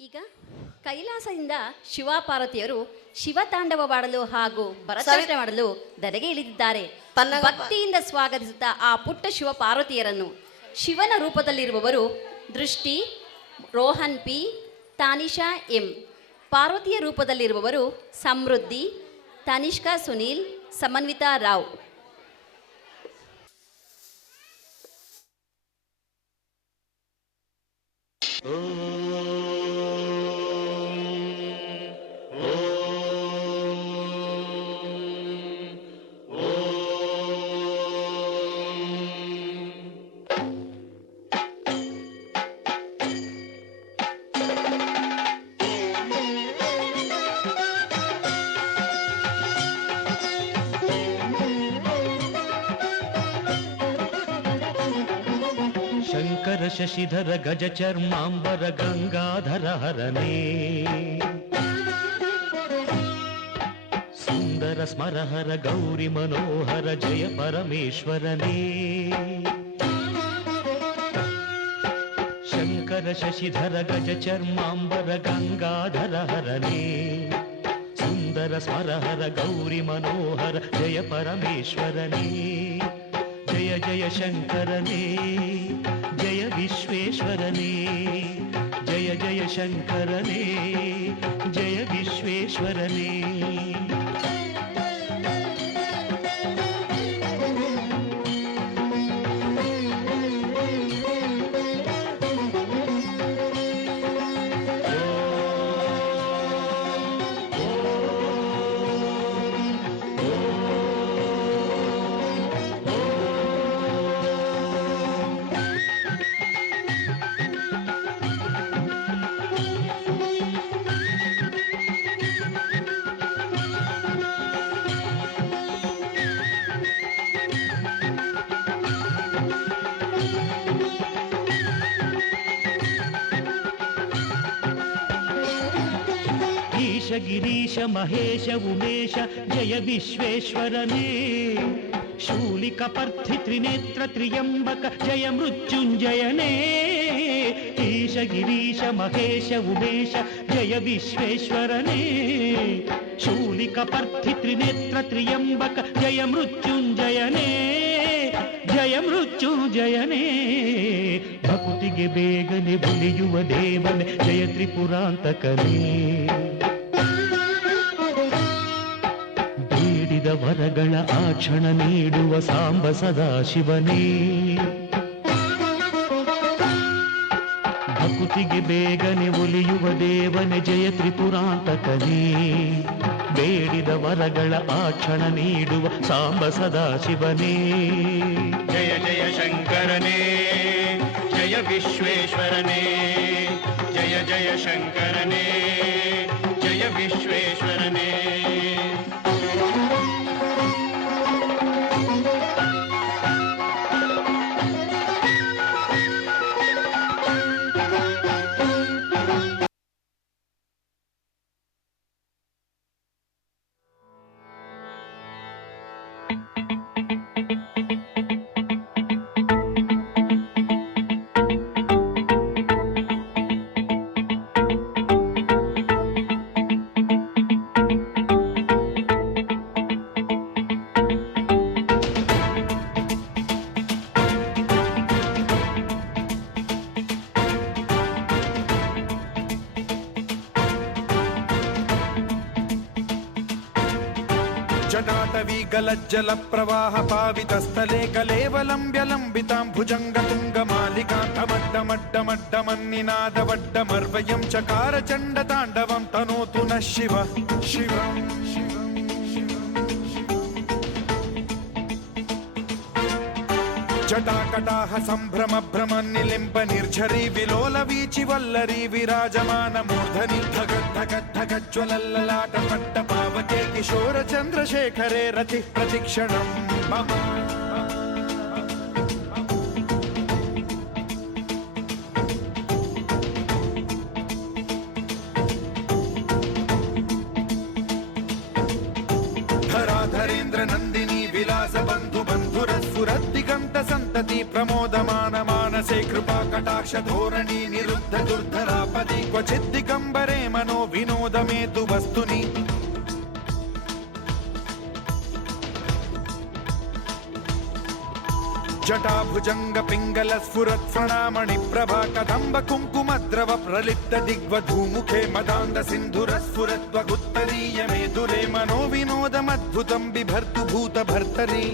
ಈಗ ಕೈಲಾಸದಿಂದ ಶಿವಪಾರ್ವತಿಯರು ಶಿವತಾಂಡವವಾಡಲು ಹಾಗೂ ಭರತನಾಟ್ಯ ಮಾಡಲು ಧರೆಗೆ ಇಳಿದಿದ್ದಾರೆ. ಭಕ್ತಿಯಿಂದ ಸ್ವಾಗತಿಸುತ್ತಾ ಆ ಪುಟ್ಟ ಶಿವಪಾರ್ವತಿಯರನ್ನು ಶಿವನ ರೂಪದಲ್ಲಿರುವವರು ದೃಷ್ಟಿ, ರೋಹನ್ ಪಿ, ತಾನಿಷಾ ಎಂ. ಪಾರ್ವತಿಯ ರೂಪದಲ್ಲಿರುವವರು ಸಮೃದ್ಧಿ, ತನಿಷ್ಕಾ ಸುನೀಲ್, ಸಮನ್ವಿತಾ ರಾವ್. ಶಂಕರ ಶಶಿಧರ ಗಜ ಚರ್ಮಾಂಬರ ಗಂಗಾಧರ ಹರನೇ, ಸುಂದರ ಸ್ಮರಹರ ಗೌರಿ ಮನೋಹರ ಜಯ ಪರಮೇಶ್ವರನೇ. ಶಂಕರ ಶಶಿಧರ ಗಜ ಚರ್ಮಾಂಬರ ಗಂಗಾಧರ ಹರನೇ, ಸುಂದರ ಸ್ಮರಹರ ಗೌರಿ ಮನೋಹರ ಜಯ ಪರಮೇಶ್ವರನೇ. ಜಯ ಜಯ ಶಂಕರನೇ, ಜಯ ವಿಶ್ವೇಶ್ವರನೇ, ಜಯ ಜಯ ಶಂಕರನೇ, ಜಯ ವಿಶ್ವೇಶ್ವರನೇ. ಗಿರೀಶ ಮಹೇಶ ಉಮೇಶ ಜಯ ವಿಶ್ವೇಶ್ವರನೇ. ಶೂಲಿಕಪರ್ಥಿ ತ್ರಿನೇತ್ರ ತ್ರಿಯಂಬಕ ಜಯ ಮೃತ್ಯುಂಜಯನೇ. ಈಶ ಗಿರೀಶ ಮಹೇಶ ಉಮೇಶ ಜಯ ವಿಶ್ವೇಶ್ವರನೇ. ಶೂಲಿಕಪರ್ಥಿ ತ್ರಿನೇತ್ರ ತ್ರಿಯಂಬಕ ಜಯ ಮೃತ್ಯುಂಜಯನೇ, ಜಯ ಮೃತ್ಯುಂಜಯನೇ. ಭಕುತಿಗೆ ಬೇಗನೆ ಬುಲಿಯುವ ದೇವನೇ ಜಯ ತ್ರಿಪುರಾಂತಕನೇ. ಬೇಡಿದ ವರಗಳ ಆ ಕ್ಷಣ ನೀಡುವ ಸಾಂಬ ಸದಾಶಿವನೇ. ಭಕುತಿಗೆ ಬೇಗನೆ ಒಲಿಯುವ ದೇವನೇ ಜಯ ತ್ರಿಪುರಾಂತಕನೇ. ಬೇಡಿದ ವರಗಳ ಆ ಕ್ಷಣ ನೀಡುವ ಸಾಂಬ ಸದಾಶಿವನೇ. ಜಯ ಜಯ ಶಂಕರನೇ, ಜಯ ವಿಶ್ವೇಶ್ವರನೇ. ಜಯ ಜಯ ಶಂಕರನೇ, ಜಯ ವಿಶ್ವೇಶ್ವರನೇ. जटाटवीगलज्जल प्रवाह पावितस्थले कलेवलम्ब्य लम्बितां भुजङ्गतुङ्गमालिकान्तमड्डमड्डमड्डमन्निनादवड्डमर्वयं चकार चण्डताण्डवं तनोतु नः शिव शिवम्. जटाकटाह सम्भ्रम भ्रम निलिम्ब निर्झरी विलोल वीचि वल्लरी विराजमान मूर्धनि धगद्धगद्धगज्ज्वलल्ललाट पट्ट पावके किशोर चन्द्रशेखरे रति प्रतिक्षणम् मम. धराधरेन्द्र नन्दिनी विलास बन्धु बन्धुरस्फुरद्दिगन्त सन्तति प्रमोदमान मानसे कृपा कटाक्ष धोरणी निरुद्ध प्रसिद्ध दुर्धरापदि क्वचित् दिगम्बरे मनो विनोदमेतु वस्तुनि जटाभुजंग पिंगल स्फुरत् प्रणामणि प्रभा कदम्ब कुङ्कुमद्रव प्रलिप्त दिग्वधूमुखे मदान्ध सिन्धुर स्फुरत्वगुत्तरीय मेदुरे मनो विनोदमद्भुतं बिभर्तु भूत भर्तरि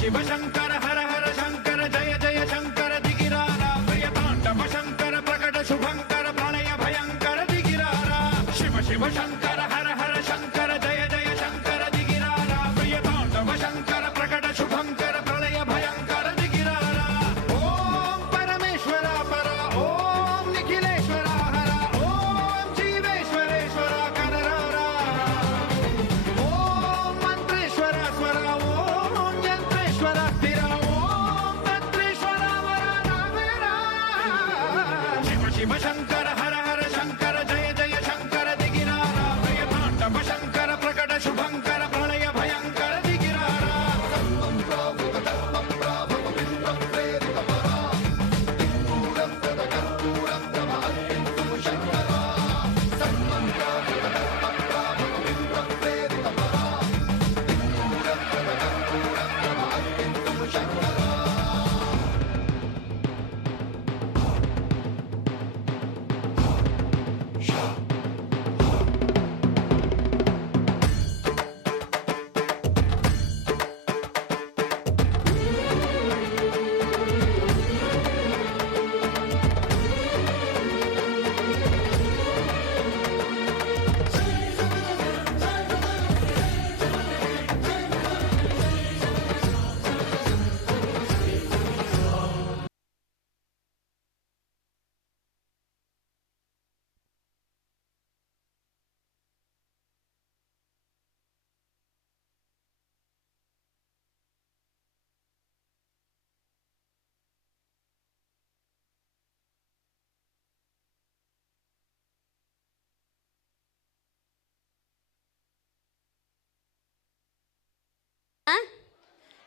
शिव शंकर हर हर शंकर जय जय शंकर दिगिरारा प्रियतांडव शंकर प्रकट शुभंकर प्रलय भयंकर दिगिरारा शिव शिव शंकर हर हर शंकर जय जय शंकर दिगिरारा प्रियतांडव शंकर प्रकट शुभंकर प्रलय भयंकर दिगिरारा ओम परमेश्वर पर ओम निखिलेश्वर हर ओम जीवेश्वरेश्वर कररारा ओम मंत्रेश्वर स्वर ओम यंत्रेश्वर स्थिर ओम तंत्रेश्वर वरदामेरा शिव शिव शंकर हर हर शंकर जय जय शंकर दिगिरारा प्रियतांडव शंकर प्रकट शुभंकर प्रलय भयंकर दिगिरारा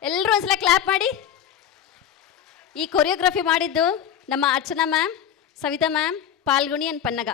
ಎಲ್ಲರೂ ಒಂದ್ಸಲ ಕ್ಲಾಪ್ ಮಾಡಿ. ಈ ಕೊರಿಯೋಗ್ರಫಿ ಮಾಡಿದ್ದು ನಮ್ಮ Archana ma'am, Savita ma'am, Phalguni and Pannaga.